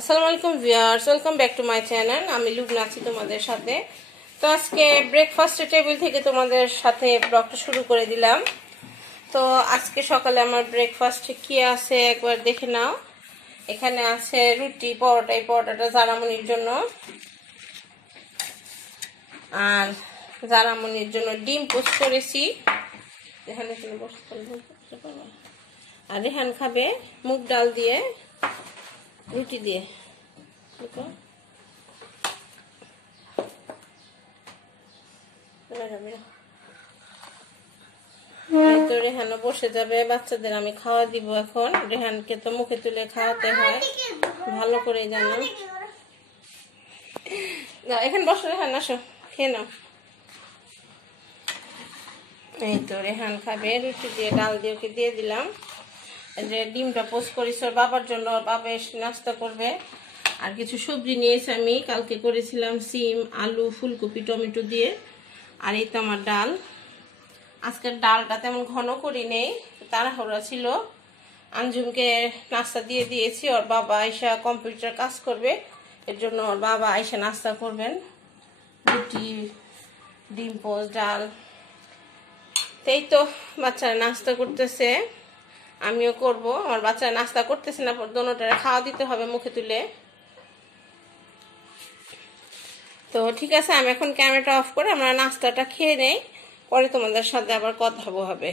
আসসালামু আলাইকুম viewers, welcome back to my channel. আমি লুবনা আছি তোমাদের সাথে। তো আজকে ব্রেকফাস্টের টেবিল থেকে তোমাদের সাথে ব্লগটা শুরু করে দিলাম। তো আজকে সকালে আমার ব্রেকফাস্টে কি আছে একবার দেখে নাও। এখানে আছে রুটি, পরোটা। এই পরোটাটা জারামনির জন্য, আর জারামনির জন্য ডিম পোস্ট করেছি। এখানে আর রেহান খাবে মুগ ডাল দিয়ে, রুটি দিয়ে। তো রেহানও বসে যাবে, বাচ্চাদের আমি খাওয়া দিব এখন। রেহানকে তো মুখে তুলে খাওয়াতে হয়, ভালো করে জানো। এখানে বসো রেহান, আসো খেয়ে নাও। এই তো রেহান খাবে রুটি দিয়ে, ডাল দিয়ে ওকে দিয়ে দিলাম। যে ডিমটা পোস্ট করেছি ওর বাবার জন্য, ওর বাবা এসে নাস্তা করবে। আর কিছু সবজি নিয়েছি আমি, কালকে করেছিলাম সিম, আলু, ফুলকপি, টমেটো দিয়ে। আর এই তো আমার ডাল। আজকের ডালটা তেমন ঘন করি নেই, তাড়াহুড়া ছিল। আঞ্জুমকে নাস্তা দিয়ে দিয়েছি, ওর বাবা আইসা কম্পিউটার কাজ করবে, এর জন্য ওর বাবা আইসা নাস্তা করবেন। রুটি, ডিম পোস্ট, ডাল। এই তো বাচ্চারা নাস্তা করতেছে, আমিও করব। আমার বাচ্চারা নাস্তা করতেছে না, দোনোটারে খাওয়া দিতে হবে মুখে তুলে। তো ঠিক আছে, আমি এখন ক্যামেরাটা অফ করে আমরা নাস্তাটা খেয়ে নেই, পরে তোমাদের সাথে আবার কথা হবে।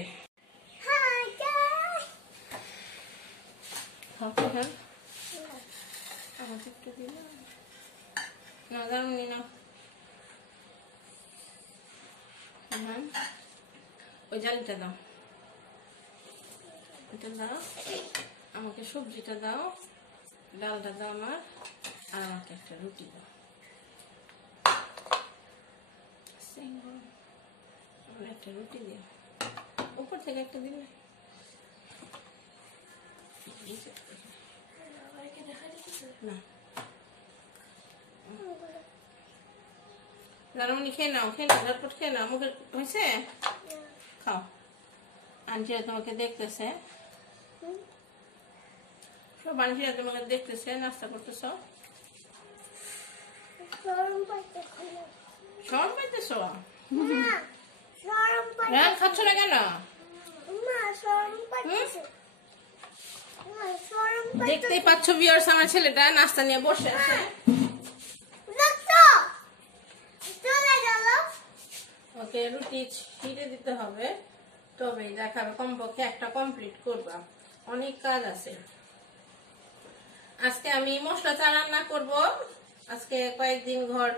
ওই জালিটা দাও, এটা দাও আমাকে, সবজিটা দাও, ডালটা দাও আমার, আর আমাকে একটা রুটি দাও। একটা রুটি দিও, উপর থেকে একটা দিলে না। জারামনি খেয়ে নাও, খেয়ে নাও, ঝটপট খেয়ে নাও। মুখে হয়েছে, খাও। আন্টিরা তোমাকে দেখতেছে, সব আন্টিরা তোমাকে দেখতেছে, নাস্তা করতেছ। শরম পাইতেছ? খাচ্ছ না কেন? দেখতেই পাচ্ছ ভিউয়ার্স, আমার ছেলেটা নাস্তা নিয়ে বসে আছে। ওকে রুটি ছিঁড়ে দিতে হবে, তবেই দেখাবে। কমপক্ষে একটা কমপ্লিট করবা, অনেক কাজ আছে। আজকে আমি মশলা চা রান্না করব। আজকে কয়েকদিন ঘর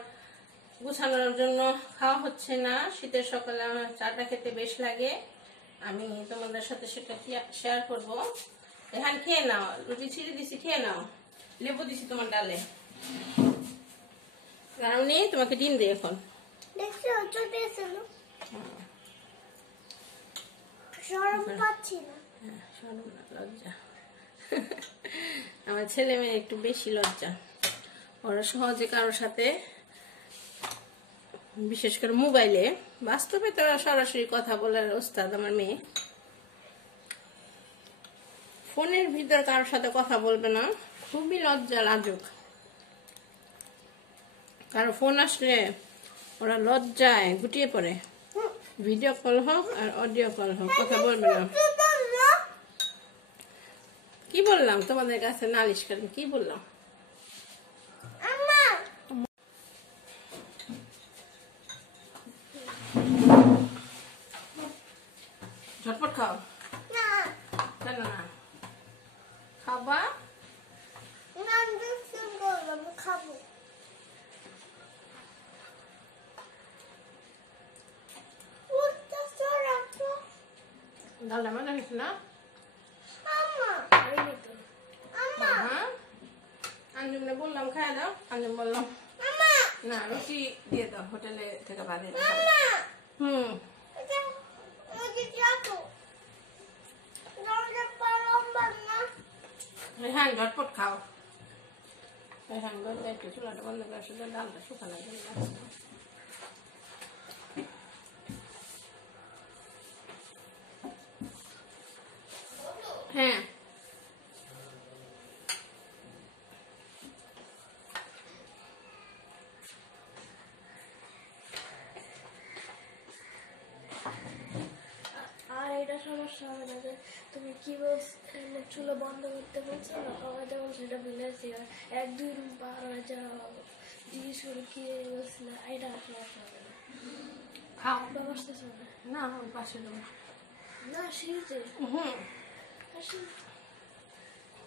গুছানোর জন্য খাওয়া হচ্ছে না। শীতের সকালে আমার চাটা খেতে বেশ লাগে, আমি তোমাদের সাথে সেটা শেয়ার করব। এখানে খেয়ে নাও, রুটি ছিঁড়ে দিছি, খেয়ে নাও। লেবু দিছি তোমার ডালে। কারণ নেই, তোমাকে ডিম দিই এখন। লজ্জা আমার ছেলে মেয়ে একটু বেশি লজ্জা, ওরা সহজে কারোর সাথে, বিশেষ করে মোবাইলে, বাস্তবে তো ওরা সরাসরি কথা বলার ওস্তাদ। আমার মেয়ে ফোনের ভিতর কারোর সাথে কথা বলবে না, খুবই লজ্জা লাজুক। কারো ফোন আসলে ওরা লজ্জায় গুটিয়ে পড়ে, ভিডিও কল হোক আর অডিও কল হোক, কথা বলবে না। কি বললাম তোমাদের কাছে নালিশ করেন? কি বললাম? ঝটপট খাও। কেন না খাবা? খাবো। ডালটা মজা হয়েছে না? আঞ্জুমনে বললাম খাই দাও, আঞ্জুম বললাম না, রুটি দিয়ে দাও, হোটেলে থেকে বানিয়ে দাও। হ্যাঁ ঝটপট খাও। হ্যাঁ একটু চুলাটা বন্ধ করে শুধু ডালটা শুকানো জন্য। হ্যাঁ সমস্যা হবে না যে তুমি কি বলছো চুলো বন্ধ করতে বলছো না বাবা যেমন সেটা বলেছি 1-2 রুম পার হয়ে যাওয়া হবে জিজ্ঞেস করে কি বলছি না এটা সমস্যা হবে না খাও ব্যবস্থা চলবে না ওই পাশে দেবো না সিঁড়িতে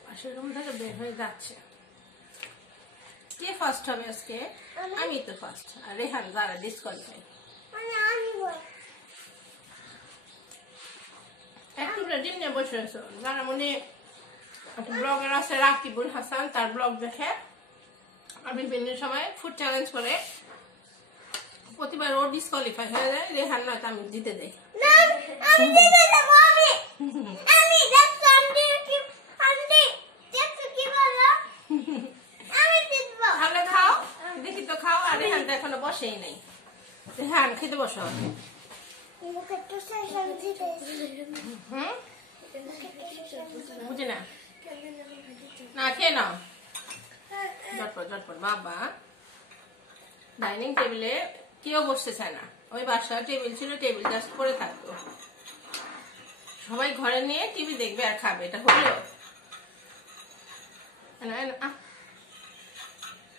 পাশের রুম থেকে বের হয়ে যাচ্ছে। কে ফার্স্ট হবে আজকে? আমি তো ফার্স্ট, আর রেহান যারা ডিসকোয়ালিফাই। একটু ডিম নিয়ে বসে আছো, যারা মনে ব্লগার আছে রাকিবুল হাসান, তার ব্লগ দেখে আর বিভিন্ন সময় ফুড চ্যালেঞ্জ করে, প্রতিবার ও ডিসকোয়ালিফাই হয়ে যায়, রেহান নয়তো আমি জিতে দেই। তাহলে খাও, দেখি তো খাও। আর রেহান তো এখনো বসেই নাই। রেহান খেতে বসো। বুঝি না, না খেয়ে নাও ঝটপট ঝটপট। বাবা ডাইনিং টেবিলে কেউ বসতে চায় না, ওই বাসা টেবিল ছিল, টেবিল জাস্ট পরে থাকতো, সবাই ঘরে নিয়ে টিভি দেখবে আর খাবে। এটা হলো?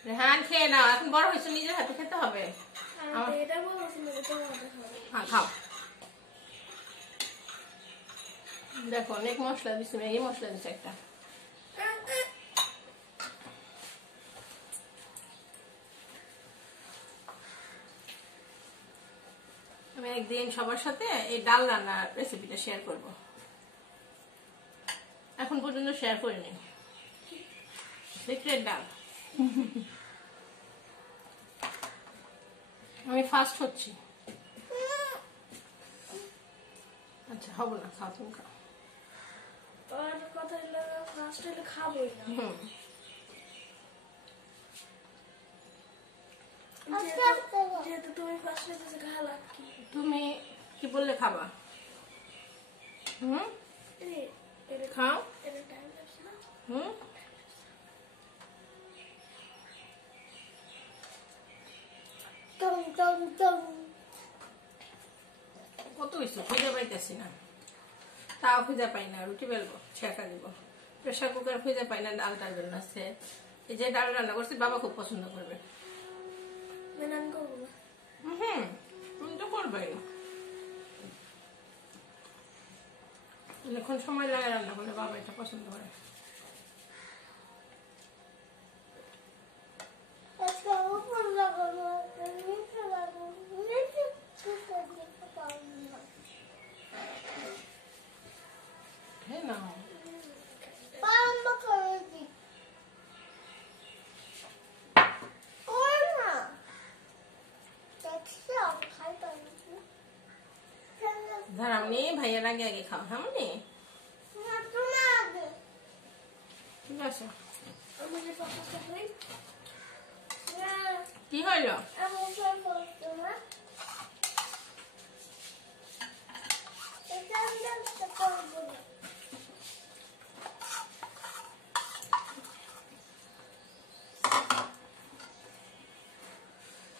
রেহান খেয়ে নাও, এখন বড় হয়েছে, নিজের হাতে খেতে হবে। হ্যাঁ খাও। দেখো অনেক মশলা দিচ্ছে, ম্যাগি মশলা দিচ্ছে একটা। আমি একদিন সবার সাথে এই ডাল রান্নার রেসিপিটা শেয়ার করব, এখন পর্যন্ত শেয়ার করিনি। সিক্রেট ডাল। আমি ফার্স্ট হচ্ছি। আচ্ছা হব না, খাও তুমি খাও। কথা হলো ফার্স্ট হলে খাবোই না। যেহেতু তুমি ফার্স্ট হয়েছে খাওয়া কি? তুমি কি বললে খাবা? খাও। কত কিছু খুঁজে পাইতেছি না, তাও খুঁজে পাই না। রুটি বেলবো, ছেঁকা দিব, প্রেশার কুকার খুঁজে পাই না। ডালটার জন্য আছে, এই যে ডাল রান্না করছি বাবা খুব পছন্দ করবে। তুমি তো করবেই, এখন সময় লাগে রান্না করলে, বাবা এটা পছন্দ করে। ধরামনি ভাইয়ার আগে আগে খাও। হ্যাঁ মনি ঠিক আছে। কি হইল?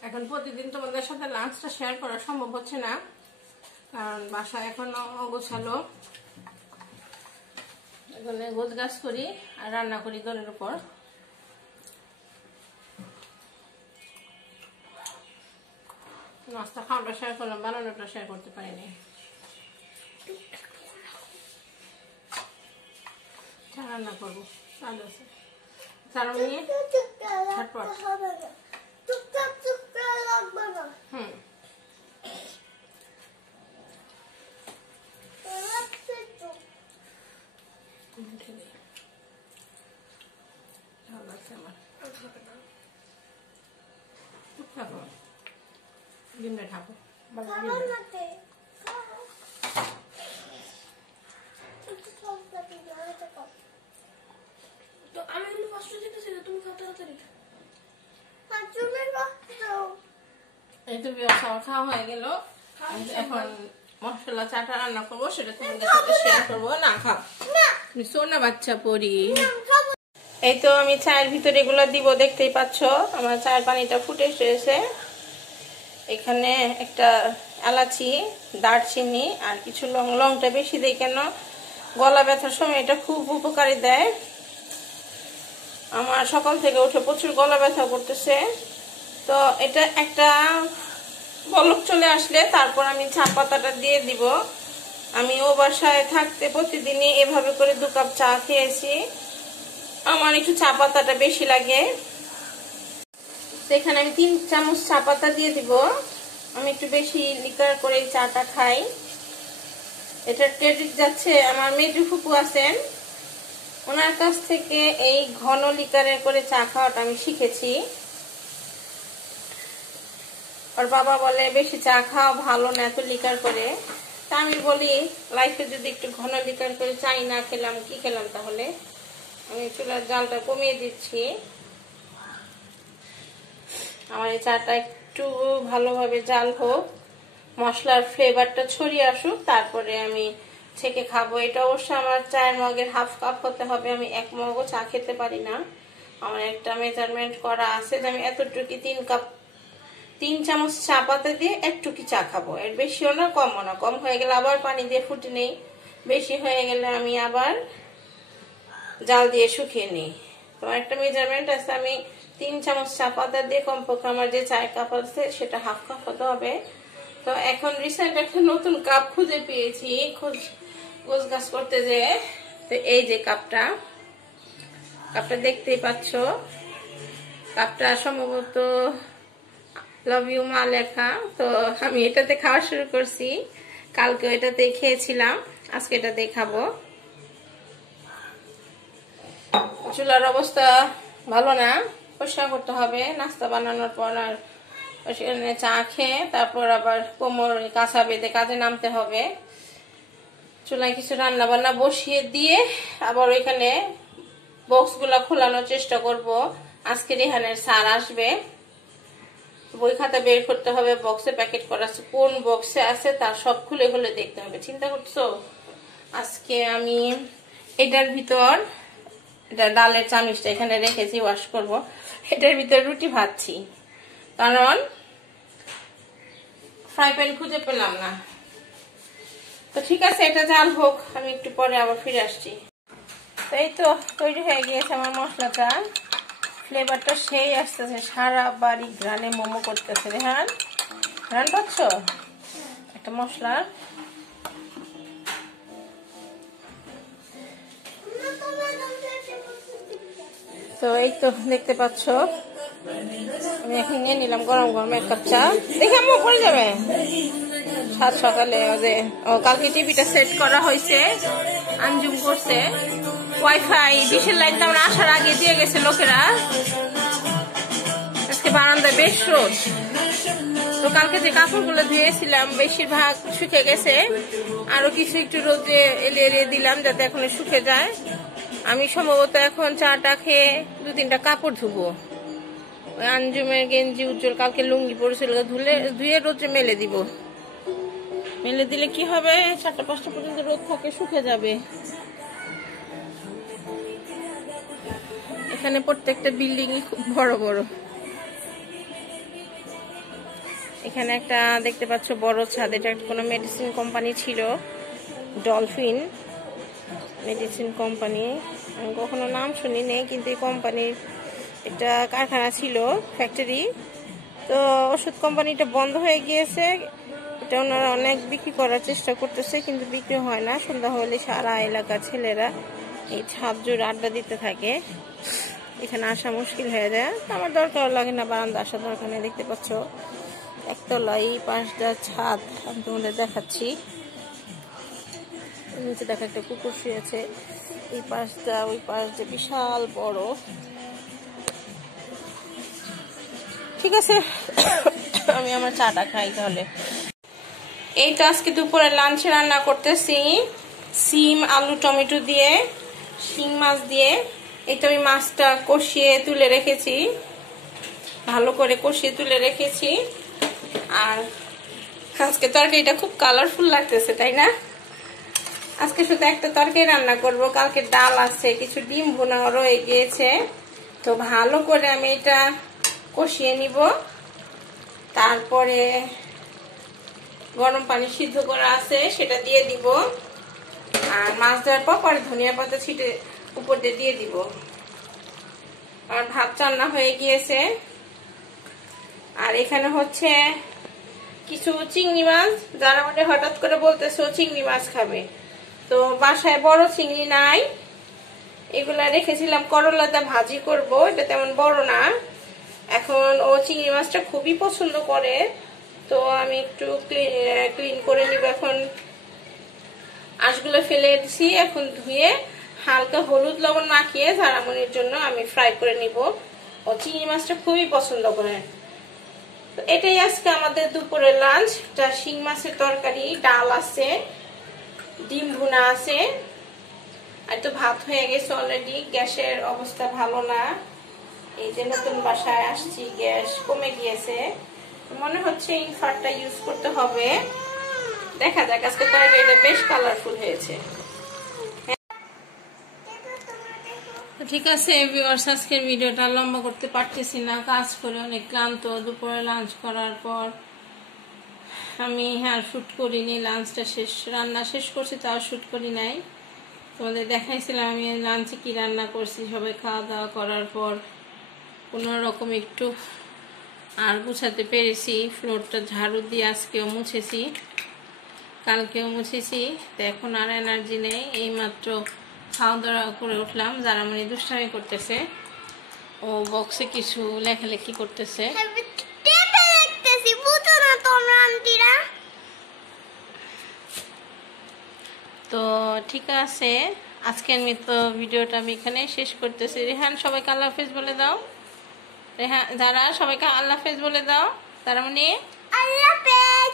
এখন প্রতিদিন তোমাদের সাথে লাঞ্চটা শেয়ার করা সম্ভব হচ্ছে না, কারণ বাসা এখনো অগোছালো। এখানে গোছ গাছ করি আর রান্না করি দলের উপর। নাস্তা খাওয়াটা শেয়ার করলাম, বানানোটা শেয়ার করতে পারিনি। রান্না করবো, কাজ আছে। তার নিয়ে ঝটপট। ডিমটা ঢাকো। এই তো খাওয়া হয়ে গেল, এখন মশলা চাটা রান্না করবো, সেটা তোমাদের সাথে শেয়ার করবো। না খাও, সোনা বাচ্চা পরি। এই তো আমি চায়ের ভিতরে এগুলো দিব, দেখতেই পাচ্ছ আমার চায়ের পানিটা ফুটে এসেছে। এখানে একটা এলাচি, দারচিনি আর কিছু লং। লংটা বেশি দেই কেন, গলা ব্যথার সময় এটা খুব উপকারী দেয়। আমার সকাল থেকে উঠে প্রচুর গলা ব্যথা করতেছে, তো এটা একটা বলক চলে আসলে তারপর আমি চা পাতাটা দিয়ে দিব। আমি ও বাসায় থাকতে প্রতিদিনই এভাবে করে 2 কাপ চা খেয়েছি। আমার একটু চা পাতাটা বেশি লাগে, এখানে আমি 3 চামচ চা পাতা দিয়ে দিব। আমি একটু বেশি লিকার করে চাটা খাই। এটা ক্রেডিট যাচ্ছে আমার মেজু ফুপু আছেন, ওনার কাছ থেকে এই ঘন লিকারে করে চা খাওয়াটা আমি শিখেছি। ওর বাবা বলে বেশি চা খাওয়া ভালো না, এত লিকার করে। তা আমি বলি লাইফে যদি একটু ঘন লিকার করে চাই না খেলাম কি খেলাম, তাহলে আমি চুলার জালটা কমিয়ে দিচ্ছি। আমার এই চাটা একটু ভালোভাবে জাল হোক, মশলার ফ্লেভারটা ছড়িয়ে আসুক, তারপরে আমি ছেঁকে খাবো। এটা অবশ্য আমার চায়ের মগের হাফ কাপ হতে হবে। আমি 1 মগও চা খেতে পারি না। আমার একটা মেজারমেন্ট করা আছে যে আমি এতটুকু 3 চামচ চা পাতা দিয়ে একটুকু চা খাবো। এর বেশিও না কমও না। কম হয়ে গেলে আবার পানি দিয়ে ফুটে নেই, বেশি হয়ে গেলে আমি আবার জাল দিয়ে শুকিয়ে নিই। তোমার একটা মেজারমেন্ট আছে, আমি 3 চামচ চা পাতা দিয়ে কমপক্ষে আমার যে চায়ের কাপ আছে সেটা হাফ কাপ হতে হবে। তো এখন রিসেন্ট একটা নতুন কাপ খুঁজে পেয়েছি গোছগাছ করতে যে। তো এই যে কাপটা দেখতেই পাচ্ছ, কাপটা সম্ভবত লাভ ইউ মা লেখা। তো আমি এটাতে খাওয়া শুরু করছি, কালকে এটাতে খেয়েছিলাম, আজকে এটা দিয়ে খাবো। চুলার অবস্থা ভালো না, পরিষ্কার করতে হবে নাস্তা বানানোর পর। আর সেখানে চা খেয়ে তারপর আবার কোমর কাঁচা বেঁধে কাজে নামতে হবে। চুলায় কিছু রান্না বান্না বসিয়ে দিয়ে আবার ওইখানে বক্সগুলা খোলানোর চেষ্টা করব। আজকে রেহানের স্যার আসবে, বই খাতা বের করতে হবে, বক্সে প্যাকেট করা আছে, কোন বক্সে আছে তার সব খুলে খুলে দেখতে হবে। চিন্তা করছো আজকে আমি এটার ভিতর, এটা ডালের চামিচটা এখানে রেখেছি, ওয়াশ করব। এটার ভিতর রুটি ভাজছি, কারণ ফ্রাই প্যান খুঁজে পেলাম না। তো ঠিক আছে, এটা জাল হোক, আমি একটু পরে আবার ফিরে আসছি। তো এই তো তৈরি হয়ে গিয়েছে আমার মশলাটা, ফ্লেভারটা সেই আসতেছে, সারা বাড়ি ঘ্রাণে মোমো করতেছে। রেহান, ঘ্রাণ পাচ্ছ একটা মশলা? তো এই তো দেখতে পাচ্ছ, আমি এখন নিয়ে নিলাম গরম গরম 1 কাপ চা। দেখে আম্মু পড়ে যাবে। সাত সকালে কালকে টিভিটা সেট করা হয়েছে, আঞ্জুম করছে। ওয়াইফাই ডিশের লাইন তো আমরা আসার আগে দিয়ে গেছে লোকেরা। আজকে বারান্দায় বেশ রোদ, তো কালকে যে কাপড়গুলো ধুয়েছিলাম বেশিরভাগ শুকে গেছে, আরো কিছু একটু রোদে এলিয়ে দিলাম যাতে এখন শুকে যায়। আমি সম্ভবত এখন চাটা খেয়ে 2-3টা কাপড় ধুবো। ওই আঞ্জুমের গেঞ্জি, উজ্জ্বল কালকে লুঙ্গি পরেছিল, ধুয়ে রোদে মেলে দিব। মেলে দিলে কি হবে, 4টা-5টা পর্যন্ত রোদ থাকে, শুকে যাবে। এখানে প্রত্যেকটা বিল্ডিংই খুব বড় বড়। এখানে একটা দেখতে পাচ্ছ বড় ছাদ, এটা কোনো মেডিসিন কোম্পানি ছিল, ডলফিন মেডিসিন কোম্পানি। আমি কখনো নাম শুনি নেই, কিন্তু এই কোম্পানির একটা কারখানা ছিল, ফ্যাক্টরি। তো ওষুধ কোম্পানিটা বন্ধ হয়ে গিয়েছে। এটা ওনারা অনেক বিক্রি করার চেষ্টা করতেছে, কিন্তু বিক্রি হয় না। সন্ধ্যা হলে সারা এলাকার ছেলেরা এই ছাদ জুড়ে আড্ডা দিতে থাকে, এখানে আসা মুশকিল হয়ে যায়। আমার দরকার লাগে না, বারান্দা আসা দরকার নেই। দেখতে পাচ্ছ একতলা, এই পাশটা ছাদ, আমি তোমাদের দেখাচ্ছি। নিচে দেখা একটা কুকুর শুয়েছে, এই পাশটা ওই পাশটা বিশাল বড়। ঠিক আছে, আমি আমার চাটা খাই তাহলে। এইটা আজকে দুপুরে লাঞ্চে রান্না করতেছি, সিম, আলু, টমেটো দিয়ে, শিং মাছ দিয়ে। এটা আমি মাছটা কষিয়ে তুলে রেখেছি, ভালো করে কষিয়ে তুলে রেখেছি। আর আজকে তরকারিটা খুব কালারফুল লাগতেছে, তাই না? আজকে শুধু একটা তরকারি রান্না করব, কালকে ডাল আছে, কিছু ডিম ভুনা রয়ে গিয়েছে। তো ভালো করে আমি এটা কষিয়ে নিব। তারপরে গরম পানি সিদ্ধ করা আছে সেটা দিয়ে দিব, আর মাছ দেওয়ার পর পরে ধনিয়া পাতা ছিটে উপর দিয়ে দিব। আর ভাত রান্না হয়ে গিয়েছে। আর এখানে হচ্ছে কিছু চিংড়ি মাছ, যারা মানে হঠাৎ করে বলতেছে চিংড়ি মাছ খাবে, তো বাসায় বড় চিংড়ি নাই, এগুলা রেখেছিলাম করলাতে ভাজি করব, এটা তেমন বড় না। এখন ও চিংড়ি মাছটা খুবই পছন্দ করে, তো আমি একটু ক্লিন করে নিব। এখন আঁশগুলো ফেলে দিছি, এখন ধুয়ে হালকা হলুদ লবণ মাখিয়ে ঝাড়ামনির জন্য আমি ফ্রাই করে নিব। ও চিংড়ি মাছটা খুবই পছন্দ করে। তো এটাই আজকে আমাদের দুপুরের লাঞ্চ। শিং মাছের তরকারি, ডাল আছে, ডিম ভুনা আছে, আর তো ভাত হয়ে গেছে অলরেডি। গ্যাসের অবস্থা ভালো না, এই যে নতুন বাসায় আসছি, গ্যাস কমে গিয়েছে, মনে হচ্ছে ইনভার্টার ইউজ করতে হবে। দেখা যাক, আজকে তরকারিটা বেশ কালারফুল হয়েছে। ঠিক আছে ভিউয়ার্স, আজকের ভিডিওটা লম্বা করতে পারতেছি না, কাজ করে অনেক ক্লান্ত। দুপুরে লাঞ্চ করার পর আমি আর শুট করিনি, লাঞ্চটা রান্না শেষ করছি, তাও শুট করি নাই। তোমাদের দেখাইছিলাম আমি লাঞ্চে কি রান্না করছি। সবাই খাওয়া দাওয়া করার পর কোনো রকম একটু আর গুছাতে পেরেছি। ফ্লোরটা ঝাড়ু দিয়ে আজকেও মুছেছি, কালকেও মুছেছি। তো এখন আর এনার্জি নেই, এইমাত্র খাওয়া দাওয়া করে উঠলাম। যারা মানে দুষ্টামি করতেছে, ও বক্সে কিছু লেখালেখি করতেছে। তো ঠিক আছে, আজকের মতো ভিডিওটা আমি এখানে শেষ করতেছি। রেহান সবাইকে আল্লাহ হাফেজ বলে দাও। রেহান, যারা সবাইকে আল্লাহ হাফেজ বলে দাও, তারা মানে আল্লাহ হাফেজ।